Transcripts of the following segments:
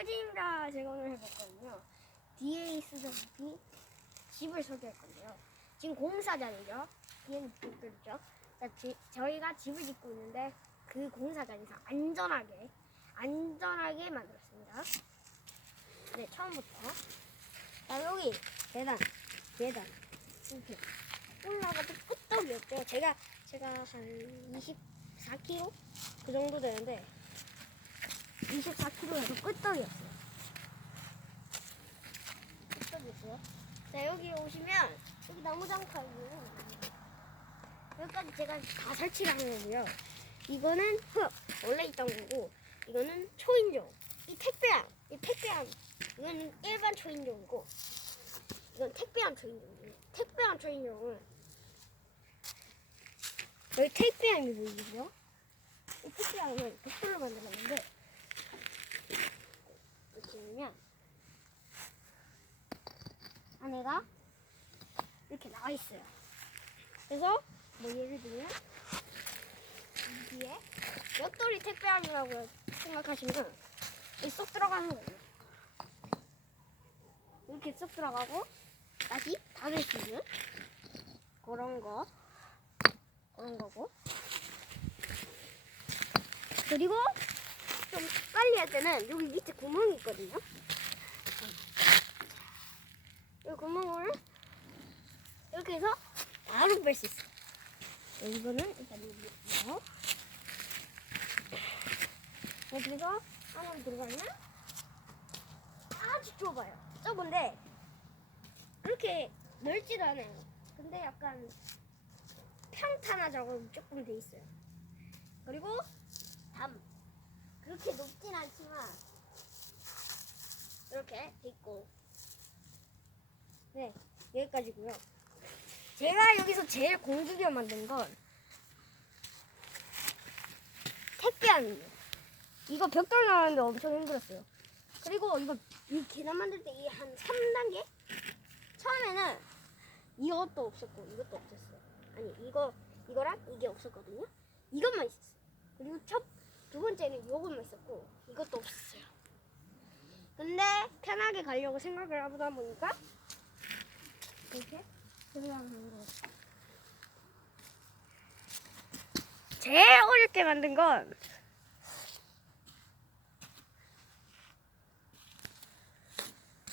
호진입니다. 제가 오늘 거는요. 뒤에 있으다시피 집을 소개할 건데요. 지금 공사장이죠. 뒤에는 집들이죠. 저희가 집을 짓고 있는데 그 공사장에서 안전하게 안전하게 만들었습니다. 네, 처음부터 자 여기 계단 계단 이렇게 올라가도 끄떡이 없죠. 제가 제가 한 24kg 그 정도 되는데 24kg에서 끄떡이 없어요. 끄떡이 있어요. 자 여기 오시면 여기 나무 장판이에요. 여기까지 제가 다 설치를 하는 거고요. 이거는 흙 원래 있던 거고 이거는 초인종. 이 택배함, 이 택배함. 이거는 일반 초인종이고 이건 택배함 초인종이에요. 택배함 초인종은 여기 택배함이 보이시죠? 이 택배함은 벽돌로 만들었는데 보면 안에가 이렇게 나와 있어요. 그래서 뭐 예를 들면 이 뒤에 벽돌이 택배함이라고 생각하시면 이쏙 들어가는 거예요. 이렇게 쏙 들어가고 다시 닫을 수 있는 그런 거 그런 거고 그리고 좀 빨리 할 때는 여기 밑에 구멍이 있거든요. 이 구멍을 이렇게 해서 바로 뺄 수 있어요. 이거는 일단 여기 있고요. 여기서 안으로 들어가면 아주 좁아요. 좁은데 그렇게 넓지도 않아요. 근데 약간 평탄하자고 조금 돼 있어요. 그리고 담 그렇게 높진 않지만 이렇게 돼 있고 네 여기까지고요. 제가 여기서 제일 공주겨 만든 건 택배함이에요. 이거 벽돌 나오는데 엄청 힘들었어요. 그리고 이거 이 계단 만들 때 이 한 3단계? 처음에는 이것도 없었고 이것도 없었어요. 아니 이거 이거랑 이게 없었거든요. 이것만 있었어요. 그리고 첫 두 번째는 이것만 있었고 이것도 없었어요. 근데 편하게 가려고 생각을 하다 보니까 이렇게 들어가는 거. 제일 어렵게 만든 건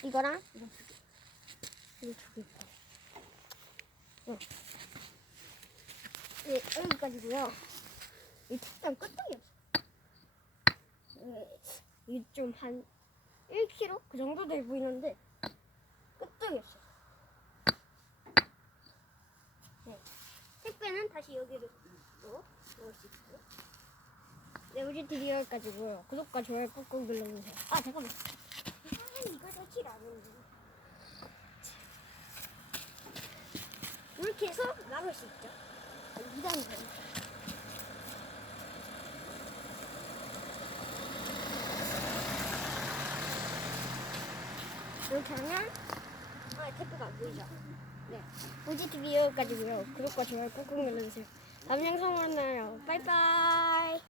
이거랑 이거 두 개. 이거 두개. 응. 네, 여기까지고요. 이 책상 끄떡이 없어. 좀한 1kg 그 정도 돼 보이는데 끄떡이 없어. 네. 택배는 다시 여기로 또 넣을 수 있고. 네, 우리 TV 여기까지고요. 구독과 좋아요 꾹꾹 눌러주세요. 아, 잠깐만. 아, 이거 설치를 안 했는데. 이렇게 해서 나눌 수 있죠. 2단계. 이렇게 하면 아, 안 보이죠? 네. 우지 TV 여기까지고요. 구독과 좋아요 꾹꾹 눌러주세요. 다음 영상 만나요. 빠이빠이.